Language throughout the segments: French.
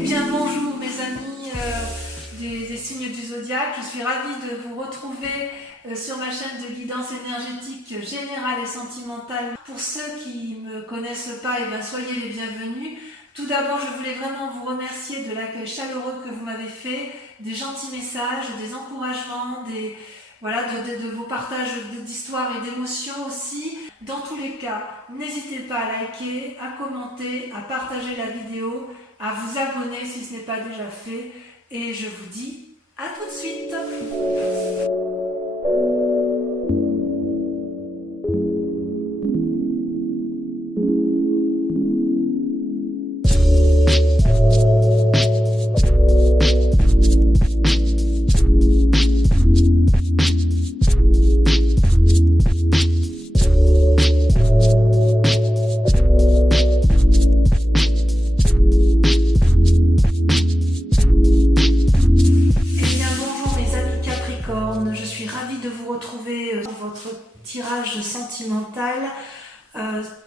Eh bien bonjour mes amis des signes du zodiaque, je suis ravie de vous retrouver sur ma chaîne de guidance énergétique générale et sentimentale. Pour ceux qui ne me connaissent pas, soyez les bienvenus. Tout d'abord, je voulais vraiment vous remercier de l'accueil chaleureux que vous m'avez fait, des gentils messages, des encouragements, de vos partages d'histoires et d'émotions aussi. Dans tous les cas, n'hésitez pas à liker, à commenter, à partager la vidéo, à vous abonner si ce n'est pas déjà fait. Et je vous dis à tout de suite. Je suis ravie de vous retrouver sur votre tirage sentimental,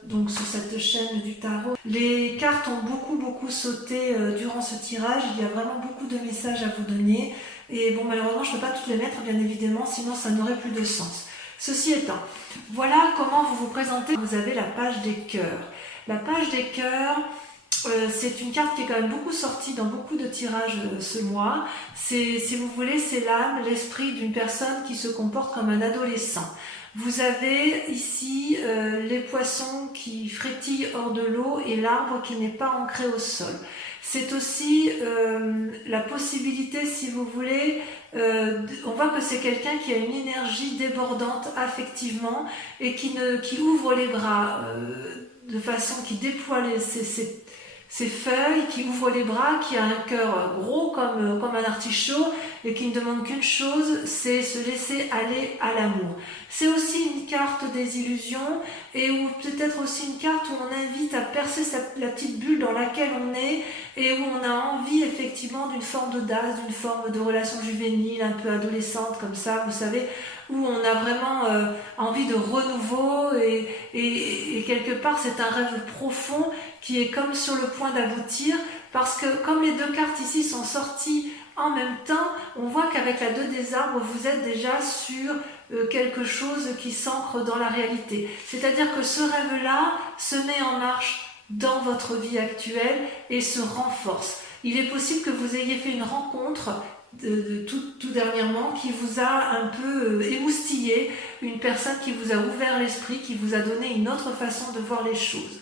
donc sur cette chaîne du tarot. Les cartes ont beaucoup sauté durant ce tirage, il y a vraiment beaucoup de messages à vous donner. Et bon, malheureusement, je ne peux pas toutes les mettre, bien évidemment, sinon ça n'aurait plus de sens. Ceci étant, voilà comment vous vous présentez. Vous avez la page des cœurs. La page des cœurs, c'est une carte qui est quand même beaucoup sortie dans beaucoup de tirages ce mois. Si vous voulez, c'est l'âme, l'esprit d'une personne qui se comporte comme un adolescent. Vous avez ici les poissons qui frétillent hors de l'eau et l'arbre qui n'est pas ancré au sol. C'est aussi la possibilité, si vous voulez, on voit que c'est quelqu'un qui a une énergie débordante affectivement et qui ouvre les bras de façon qui déploie ses feuilles, qui ouvre les bras, qui a un cœur gros comme un artichaut et qui ne demande qu'une chose, c'est se laisser aller à l'amour. C'est aussi une carte des illusions et ou peut-être aussi une carte où on invite à percer la petite bulle dans laquelle on est et où on a envie effectivement d'une forme d'audace, d'une forme de relation juvénile, un peu adolescente comme ça, vous savez, où on a vraiment envie de renouveau et quelque part c'est un rêve profond qui est comme sur le point d'aboutir parce que comme les deux cartes ici sont sorties en même temps, on voit qu'avec la 2 des arbres, vous êtes déjà sur quelque chose qui s'ancre dans la réalité. C'est-à-dire que ce rêve-là se met en marche dans votre vie actuelle et se renforce. Il est possible que vous ayez fait une rencontre tout dernièrement qui vous a un peu émoustillé, une personne qui vous a ouvert l'esprit, qui vous a donné une autre façon de voir les choses.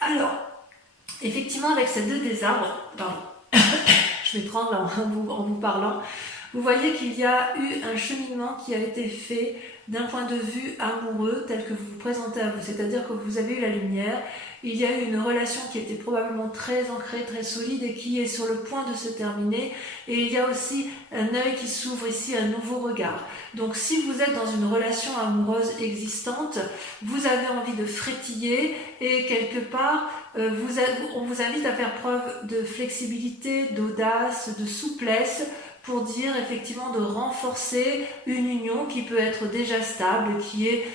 Alors, effectivement, avec ces 2 des arbres, pardon, je m'étrangle en vous parlant, vous voyez qu'il y a eu un cheminement qui a été fait d'un point de vue amoureux tel que vous vous présentez à vous, c'est-à-dire que vous avez eu la lumière, il y a eu une relation qui était probablement très ancrée, très solide et qui est sur le point de se terminer et il y a aussi un œil qui s'ouvre ici, un nouveau regard. Donc si vous êtes dans une relation amoureuse existante, vous avez envie de frétiller et quelque part on vous invite à faire preuve de flexibilité, d'audace, de souplesse pour dire effectivement de renforcer une union qui peut être déjà stable, qui est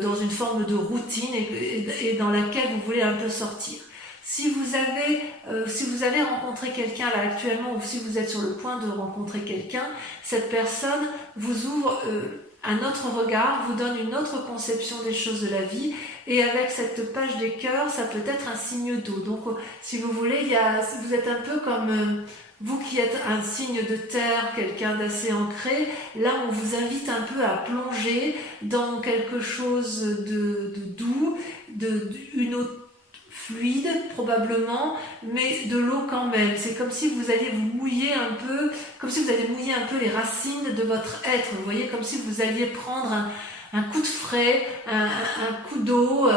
dans une forme de routine et dans laquelle vous voulez un peu sortir. Si vous avez rencontré quelqu'un là actuellement ou si vous êtes sur le point de rencontrer quelqu'un, cette personne vous ouvre un autre regard, vous donne une autre conception des choses de la vie et avec cette page des cœurs, ça peut être un signe d'eau. Donc si vous voulez, vous êtes un peu comme vous qui êtes un signe de terre, quelqu'un d'assez ancré, là on vous invite un peu à plonger dans quelque chose de doux, une eau fluide probablement, mais de l'eau quand même. C'est comme si vous alliez vous mouiller un peu, comme si vous alliez mouiller un peu les racines de votre être, vous voyez, comme si vous alliez prendre un coup de frais, un coup d'eau,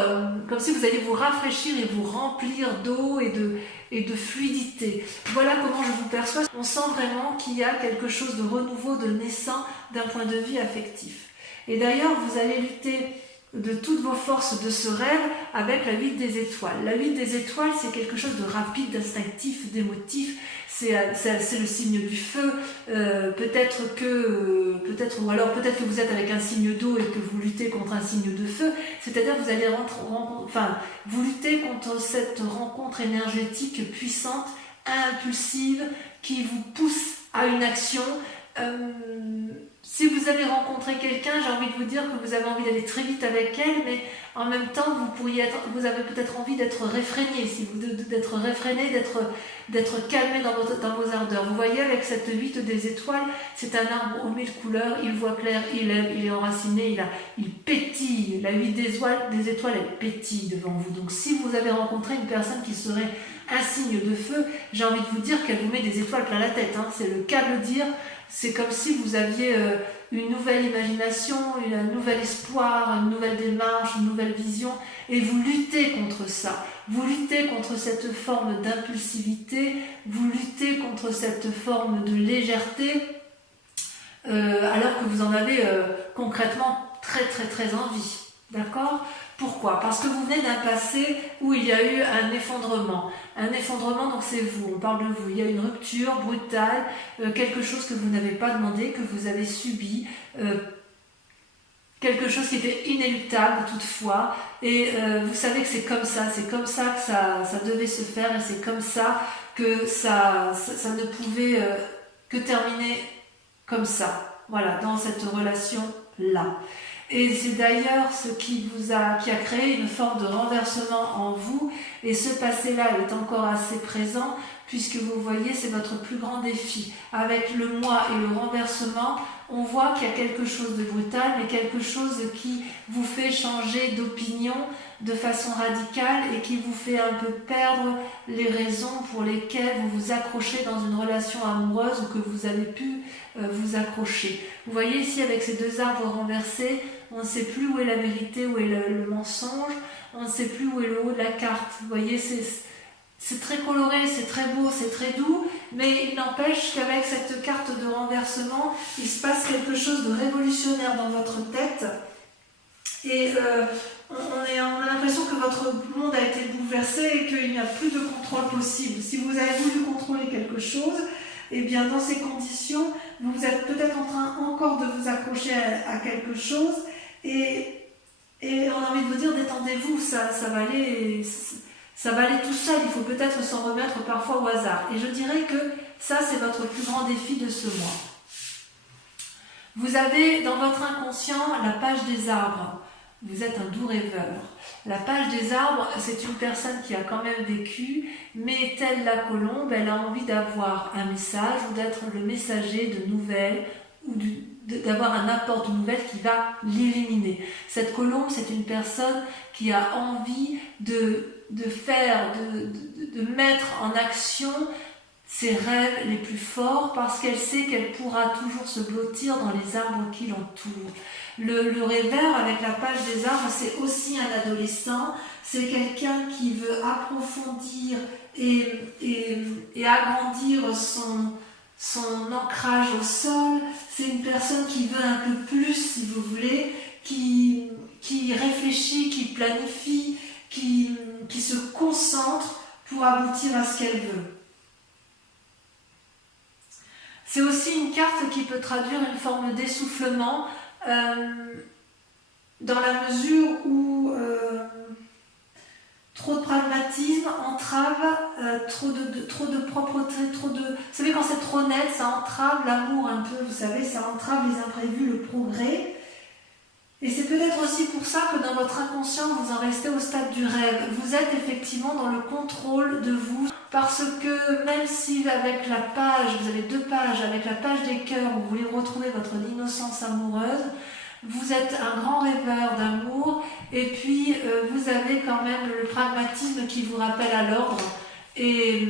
comme si vous alliez vous rafraîchir et vous remplir d'eau et de fluidité. Voilà comment je vous perçois. On sent vraiment qu'il y a quelque chose de renouveau, de naissant d'un point de vue affectif. Et d'ailleurs, vous allez lutter de toutes vos forces de ce rêve avec la 8 des étoiles. La 8 des étoiles, c'est quelque chose de rapide, d'instinctif, d'émotif. C'est le signe du feu. Peut-être que vous êtes avec un signe d'eau et que vous luttez contre un signe de feu. C'est-à-dire que vous allez vous luttez contre cette rencontre énergétique puissante impulsive qui vous pousse à une action. Si vous avez rencontré quelqu'un, j'ai envie de vous dire que vous avez envie d'aller très vite avec elle, mais en même temps, vous avez peut-être envie d'être réfréné, d'être réfréné, d'être calmé dans vos ardeurs. Vous voyez, avec cette 8 des étoiles, c'est un arbre aux 1000 couleurs, il voit clair, il aime, il est enraciné, il pétille. La 8 des étoiles, elle pétille devant vous. Donc si vous avez rencontré une personne qui serait un signe de feu, j'ai envie de vous dire qu'elle vous met des étoiles plein la tête, hein. C'est le cas de le dire. C'est comme si vous aviez une nouvelle imagination, un nouvel espoir, une nouvelle démarche, une nouvelle vision, et vous luttez contre ça. Vous luttez contre cette forme d'impulsivité, vous luttez contre cette forme de légèreté, alors que vous en avez concrètement très très très envie. D'accord ? Pourquoi ? Parce que vous venez d'un passé où il y a eu un effondrement. Un effondrement, donc c'est vous, on parle de vous. Il y a une rupture brutale, quelque chose que vous n'avez pas demandé, que vous avez subi, quelque chose qui était inéluctable toutefois. Et vous savez que c'est comme ça que ça devait se faire, et c'est comme ça que ça ne pouvait que terminer comme ça. Voilà, dans cette relation-là. Et c'est d'ailleurs ce qui a créé une forme de renversement en vous, et ce passé-là est encore assez présent, puisque vous voyez, c'est votre plus grand défi. Avec le moi et le renversement, on voit qu'il y a quelque chose de brutal, mais quelque chose qui vous fait changer d'opinion de façon radicale et qui vous fait un peu perdre les raisons pour lesquelles vous vous accrochez dans une relation amoureuse ou que vous avez pu vous accrocher. Vous voyez ici, avec ces deux arbres renversés, on ne sait plus où est la vérité, où est le mensonge, on ne sait plus où est le haut de la carte. Vous voyez, c'est très coloré, c'est très beau, c'est très doux, mais il n'empêche qu'avec cette carte de renversement, il se passe quelque chose de révolutionnaire dans votre tête, et on a l'impression que votre monde a été bouleversé et qu'il n'y a plus de contrôle possible. Si vous avez voulu contrôler quelque chose, eh bien dans ces conditions, vous êtes peut-être en train encore de vous accrocher à quelque chose, et on a envie de vous dire, détendez-vous, ça va aller tout seul, il faut peut-être s'en remettre parfois au hasard. Et je dirais que ça, c'est votre plus grand défi de ce mois. Vous avez dans votre inconscient la page des arbres. Vous êtes un doux rêveur. La page des arbres, c'est une personne qui a quand même vécu, mais telle la colombe, elle a envie d'avoir un message ou d'être le messager de nouvelles, ou d'avoir un apport de nouvelles qui va l'illuminer. Cette colombe, c'est une personne qui a envie de mettre en action ses rêves les plus forts, parce qu'elle sait qu'elle pourra toujours se blottir dans les arbres qui l'entourent. Le rêveur avec la page des arbres, c'est aussi un adolescent, c'est quelqu'un qui veut approfondir et agrandir son ancrage au sol. C'est une personne qui veut un peu plus, si vous voulez, qui réfléchit, qui planifie, qui se concentre pour aboutir à ce qu'elle veut. C'est aussi une carte qui peut traduire une forme d'essoufflement, dans la mesure où trop de pragmatisme entrave, trop de propreté, vous savez, quand c'est trop net, ça entrave l'amour un peu, vous savez, ça entrave les imprévus, le progrès. Et c'est peut-être aussi pour ça que dans votre inconscient, vous en restez au stade du rêve. Vous êtes effectivement dans le contrôle de vous, parce que même si avec la page, vous avez deux pages, avec la page des cœurs, où vous voulez retrouver votre innocence amoureuse, vous êtes un grand rêveur d'amour, et puis vous avez quand même le pragmatisme qui vous rappelle à l'ordre, et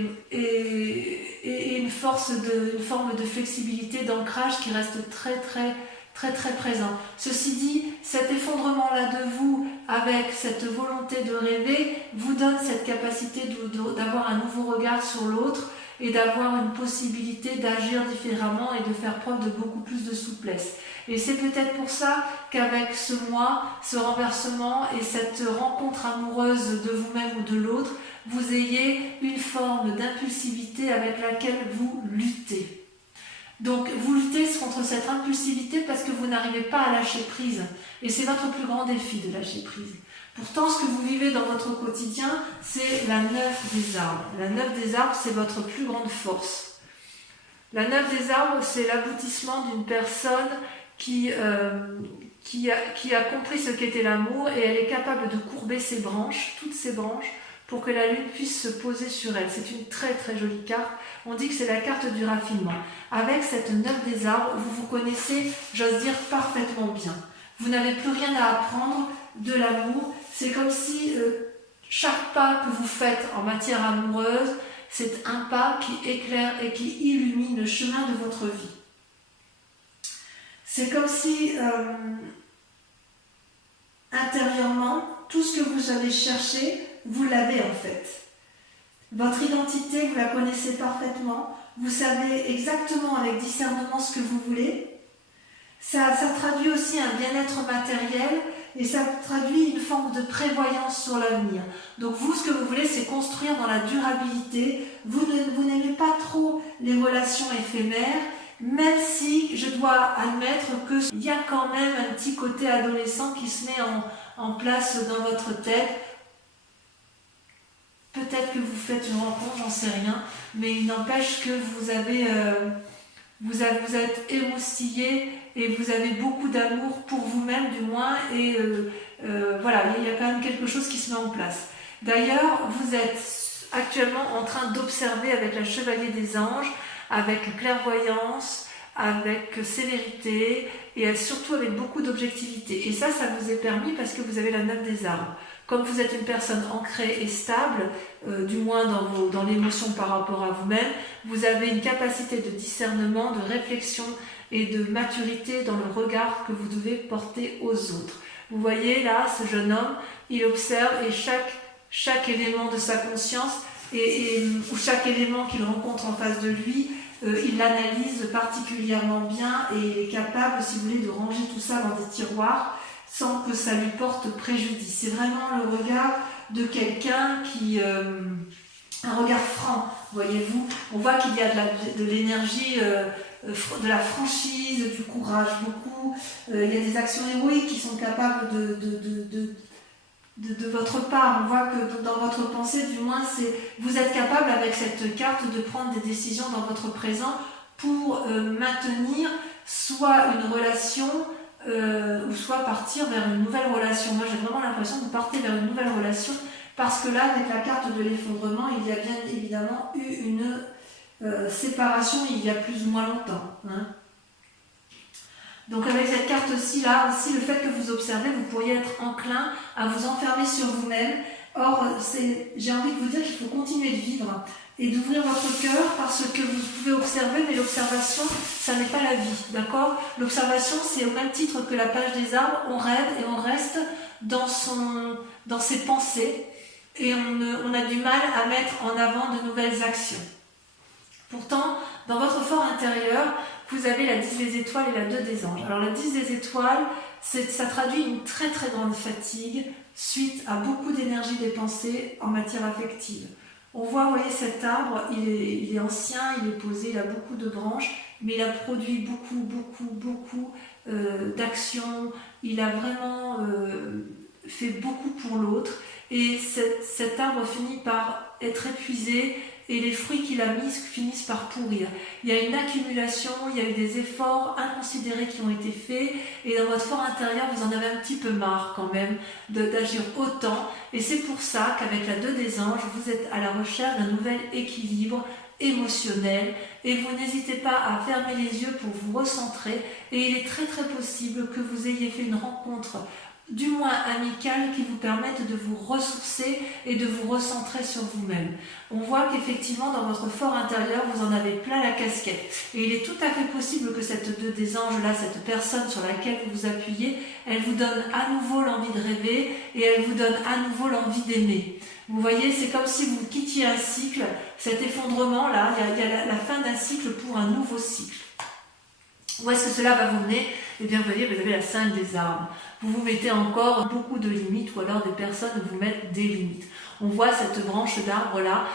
une forme de flexibilité, d'ancrage qui reste très présent. Ceci dit, cet effondrement-là de vous, avec cette volonté de rêver, vous donne cette capacité d'avoir un nouveau regard sur l'autre, et d'avoir une possibilité d'agir différemment et de faire preuve de beaucoup plus de souplesse. Et c'est peut-être pour ça qu'avec ce mois, ce renversement et cette rencontre amoureuse de vous-même ou de l'autre, vous ayez une forme d'impulsivité avec laquelle vous luttez. Donc vous luttez contre cette impulsivité parce que vous n'arrivez pas à lâcher prise. Et c'est votre plus grand défi de lâcher prise. Pourtant, ce que vous vivez dans votre quotidien, c'est la 9 des arbres. La 9 des arbres, c'est votre plus grande force. La 9 des arbres, c'est l'aboutissement d'une personne qui a compris ce qu'était l'amour et elle est capable de courber ses branches, toutes ses branches, pour que la lune puisse se poser sur elle. C'est une très très jolie carte. On dit que c'est la carte du raffinement. Avec cette 9 des arbres, vous vous connaissez, j'ose dire, parfaitement bien. Vous n'avez plus rien à apprendre de l'amour. C'est comme si chaque pas que vous faites en matière amoureuse, c'est un pas qui éclaire et qui illumine le chemin de votre vie. C'est comme si intérieurement, tout ce que vous avez cherché, vous l'avez en fait. Votre identité, vous la connaissez parfaitement. Vous savez exactement avec discernement ce que vous voulez. Ça traduit aussi un bien-être matériel et ça traduit une forme de prévoyance sur l'avenir. Donc vous, ce que vous voulez, c'est construire dans la durabilité. Vous n'aimez pas trop les relations éphémères, même si je dois admettre qu'il y a quand même un petit côté adolescent qui se met en place dans votre tête. Peut-être que vous faites une rencontre, j'en sais rien, mais il n'empêche que vous êtes émoustillé et vous avez beaucoup d'amour pour vous-même du moins, et voilà, il y a quand même quelque chose qui se met en place. D'ailleurs, vous êtes actuellement en train d'observer avec la Chevalier des Anges, avec clairvoyance, avec sévérité et surtout avec beaucoup d'objectivité. Et ça vous est permis parce que vous avez la 9 des arbres. Comme vous êtes une personne ancrée et stable, du moins dans l'émotion par rapport à vous-même, vous avez une capacité de discernement, de réflexion et de maturité dans le regard que vous devez porter aux autres. Vous voyez là, ce jeune homme, il observe et chaque élément de sa conscience ou chaque élément qu'il rencontre en face de lui, il l'analyse particulièrement bien et il est capable, si vous voulez, de ranger tout ça dans des tiroirs sans que ça lui porte préjudice. C'est vraiment le regard de quelqu'un un regard franc, voyez-vous. On voit qu'il y a de l'énergie, de la franchise, du courage, beaucoup. Il y a des actions héroïques qui sont capables de votre part. On voit que dans votre pensée, du moins, vous êtes capable avec cette carte de prendre des décisions dans votre présent pour maintenir soit une relation ou soit partir vers une nouvelle relation. Moi, j'ai vraiment l'impression que vous partez vers une nouvelle relation parce que là, avec la carte de l'effondrement, il y a bien évidemment eu une séparation il y a plus ou moins longtemps. Hein. Donc avec cette carte-ci, là aussi, le fait que vous observez, vous pourriez être enclin à vous enfermer sur vous-même. Or, j'ai envie de vous dire qu'il faut continuer de vivre et d'ouvrir votre cœur parce que vous pouvez observer, mais l'observation, ça n'est pas la vie, d'accord? L'observation, c'est au même titre que la page des arbres, on rêve et on reste dans ses pensées et on a du mal à mettre en avant de nouvelles actions. Pourtant, dans votre fort intérieur, vous avez la 10 des étoiles et la 2 des anges. Alors la 10 des étoiles, ça traduit une très très grande fatigue suite à beaucoup d'énergie dépensée en matière affective. On voit, vous voyez, cet arbre, il est ancien, il est posé, il a beaucoup de branches, mais il a produit beaucoup d'actions. Il a vraiment fait beaucoup pour l'autre. Et cet arbre finit par être épuisé et les fruits qu'il a mis finissent par pourrir. Il y a une accumulation, il y a eu des efforts inconsidérés qui ont été faits et dans votre fort intérieur, vous en avez un petit peu marre quand même d'agir autant. Et c'est pour ça qu'avec la 2 des anges, vous êtes à la recherche d'un nouvel équilibre émotionnel et vous n'hésitez pas à fermer les yeux pour vous recentrer et il est très très possible que vous ayez fait une rencontre du moins amicale qui vous permette de vous ressourcer et de vous recentrer sur vous-même. On voit qu'effectivement dans votre fort intérieur vous en avez plein la casquette et il est tout à fait possible que cette 2 des anges là, cette personne sur laquelle vous vous appuyez, elle vous donne à nouveau l'envie de rêver et elle vous donne à nouveau l'envie d'aimer. Vous voyez, c'est comme si vous quittiez un cycle, cet effondrement là, il y a la fin d'un cycle pour un nouveau cycle. Où est-ce que cela va vous mener? Eh bien, vous voyez, vous avez la 5 des arbres. Vous vous mettez encore beaucoup de limites ou alors des personnes vous mettent des limites. On voit cette branche d'arbre là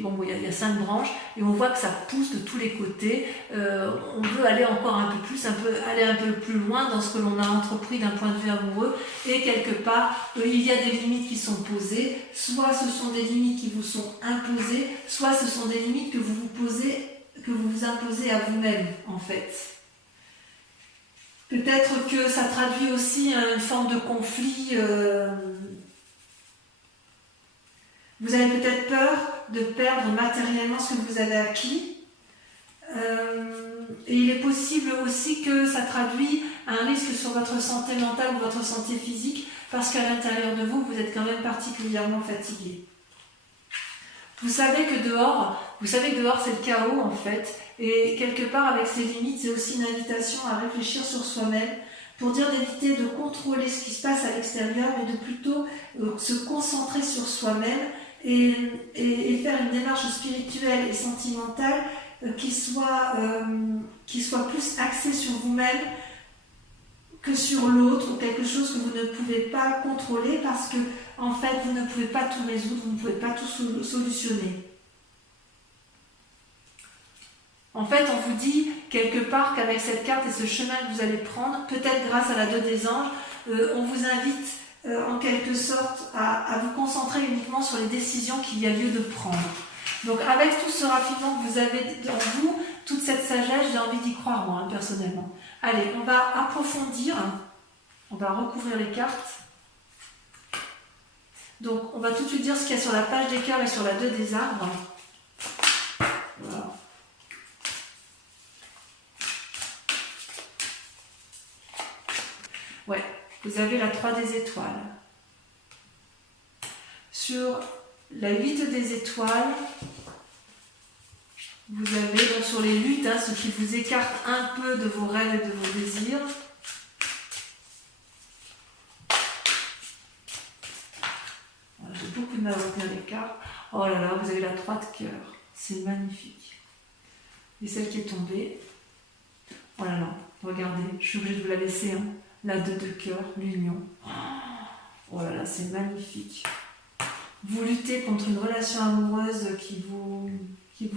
bon, il y a 5 branches et on voit que ça pousse de tous les côtés. On veut aller encore un peu plus, aller un peu plus loin dans ce que l'on a entrepris d'un point de vue amoureux, et quelque part il y a des limites qui sont posées, soit ce sont des limites qui vous sont imposées, soit ce sont des limites que vous vous imposez à vous-même en fait. Peut-être que ça traduit aussi une forme de conflit. Vous avez peut-être peur de perdre matériellement ce que vous avez acquis. Et il est possible aussi que ça traduit un risque sur votre santé mentale ou votre santé physique, parce qu'à l'intérieur de vous, vous êtes quand même particulièrement fatigué. Vous savez que dehors c'est le chaos en fait, et quelque part avec ces limites, c'est aussi une invitation à réfléchir sur soi-même, pour dire d'éviter de contrôler ce qui se passe à l'extérieur, mais de plutôt se concentrer sur soi-même et faire une démarche spirituelle et sentimentale qui soit plus axée sur vous-même que sur l'autre, ou quelque chose que vous ne pouvez pas contrôler, parce que en fait vous ne pouvez pas tout résoudre, vous ne pouvez pas tout solutionner. En fait, on vous dit quelque part qu'avec cette carte et ce chemin que vous allez prendre, peut-être grâce à la 2 des anges, on vous invite en quelque sorte à vous concentrer uniquement sur les décisions qu'il y a lieu de prendre. Donc avec tout ce raffinement que vous avez en vous, toute cette sagesse, j'ai envie d'y croire moi, personnellement. Allez, on va approfondir, on va recouvrir les cartes. Donc on va tout de suite dire ce qu'il y a sur la page des cœurs et sur la 2 des arbres. Voilà. Ouais, vous avez la 3 des étoiles. Sur la 8 des étoiles, vous avez donc sur les luttes, ce qui vous écarte un peu de vos rêves et de vos désirs. Voilà, j'ai beaucoup de mal à retenir les cartes. Oh là là, vous avez la 3 de cœur. C'est magnifique. Et celle qui est tombée. Oh là là, regardez, je suis obligée de vous la laisser. La 2 de cœur, l'union. Oh là là, c'est magnifique. Vous luttez contre une relation amoureuse qui vous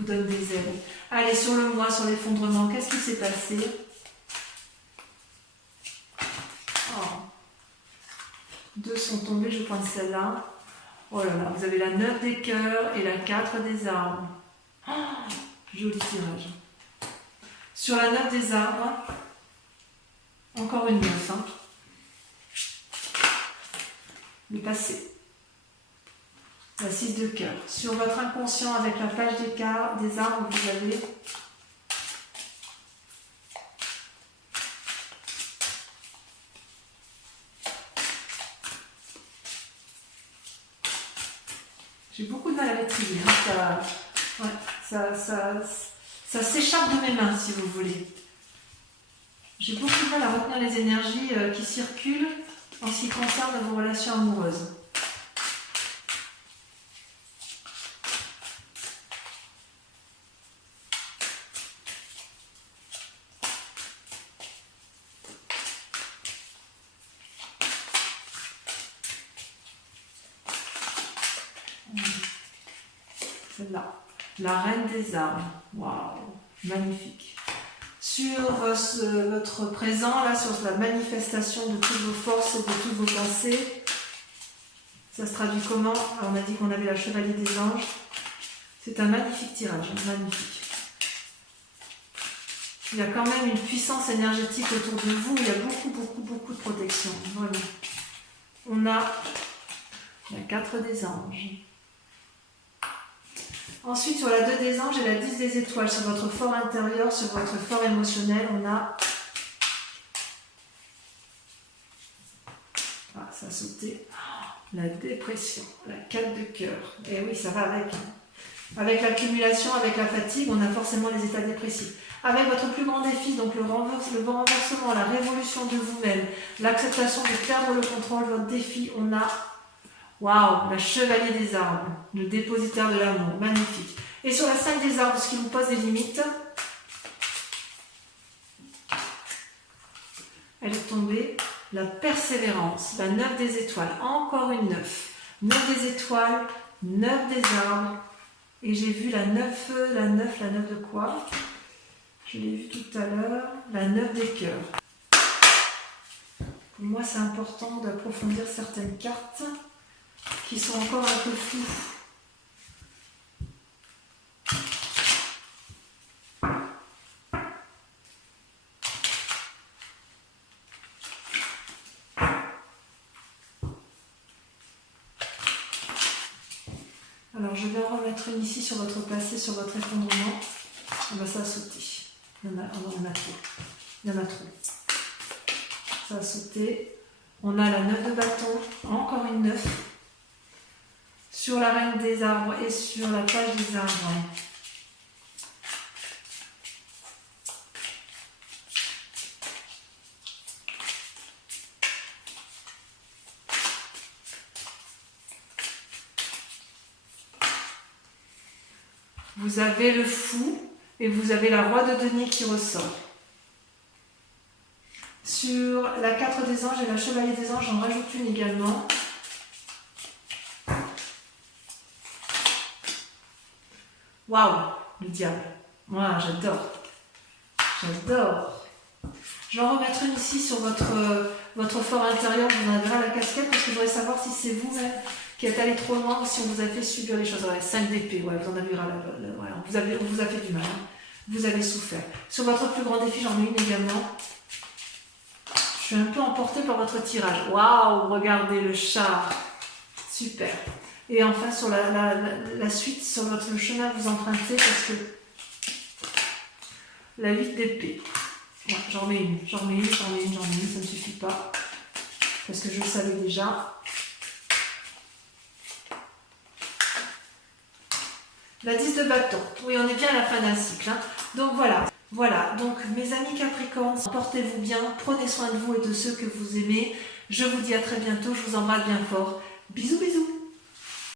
donne des ailes. Allez, sur le mois, sur l'effondrement, qu'est-ce qui s'est passé? Oh. 2 sont tombés, je prends celle-là. Oh là là, vous avez la 9 des cœurs et la 4 des arbres. Oh, joli tirage. Sur la 9 des arbres, encore une 9. Le passé. La 6 de cœur. Sur votre inconscient, avec la page des arbres, vous avez j'ai beaucoup de mal à maîtriser. Ça s'échappe de mes mains, si vous voulez. J'ai beaucoup de mal à retenir les énergies qui circulent en ce qui concerne vos relations amoureuses. Celle-là, la reine des arbres. Waouh, magnifique. Sur votre présent, là, sur la manifestation de toutes vos forces et de toutes vos pensées, ça se traduit comment? Alors, on a dit qu'on avait la chevalier des anges. C'est un magnifique tirage, magnifique. Il y a quand même une puissance énergétique autour de vous, il y a beaucoup de protection, vraiment. On a la 4 des anges. Ensuite, sur la 2 des anges et la 10 des étoiles, sur votre fort intérieur, sur votre fort émotionnel, on a... Ah, ça a sauté. La dépression, la 4 de cœur. Et oui, ça va avec. Avec l'accumulation, avec la fatigue, on a forcément les états dépressifs. Avec votre plus grand défi, donc le renversement, la révolution de vous-même, l'acceptation de perdre le contrôle de votre défi, on a... Waouh, la chevalier des arbres, le dépositaire de l'amour, magnifique. Et sur la 5 des arbres, ce qui vous pose des limites, elle est tombée, la persévérance, la 9 des étoiles, encore une 9. 9 des étoiles, 9 des arbres. Et j'ai vu la 9 de quoi? Je l'ai vu tout à l'heure, la 9 des cœurs. Pour moi, c'est important d'approfondir certaines cartes qui sont encore un peu floues. Alors, je vais en remettre une ici sur votre passé, sur votre effondrement. Ça a sauté. Il y en a trop. Il y en a trop. Ça a sauté. On a la 9 de bâton, encore une 9. Sur la reine des arbres et sur la page des arbres. Vous avez le fou et vous avez la roi de denier qui ressort. Sur la 4 des anges et la chevalier des anges, j'en rajoute une également. Waouh, le diable. Moi, j'adore. J'adore. Je vais en remettre une ici sur votre fort intérieur. Je vous enverrai la casquette parce que je voudrais savoir si c'est vous-même qui êtes allé trop loin ou si on vous a fait subir les choses. Ouais, 5 d'épée, ouais, vous en avez eu ouais, on vous a fait du mal. Hein. Vous avez souffert. Sur votre plus grand défi, j'en ai une également. Je suis un peu emportée par votre tirage. Waouh, regardez le chat. Super. Et enfin, sur la suite, sur le chemin que vous empruntez, parce que la 8 d'épée. Ouais, j'en mets une, ça ne suffit pas. Parce que je le savais déjà. La 10 de bâton. Oui, on est bien à la fin d'un cycle. Hein. Donc voilà. Voilà. Donc mes amis Capricornes, portez-vous bien, prenez soin de vous et de ceux que vous aimez. Je vous dis à très bientôt. Je vous embrasse bien fort. Bisous, bisous.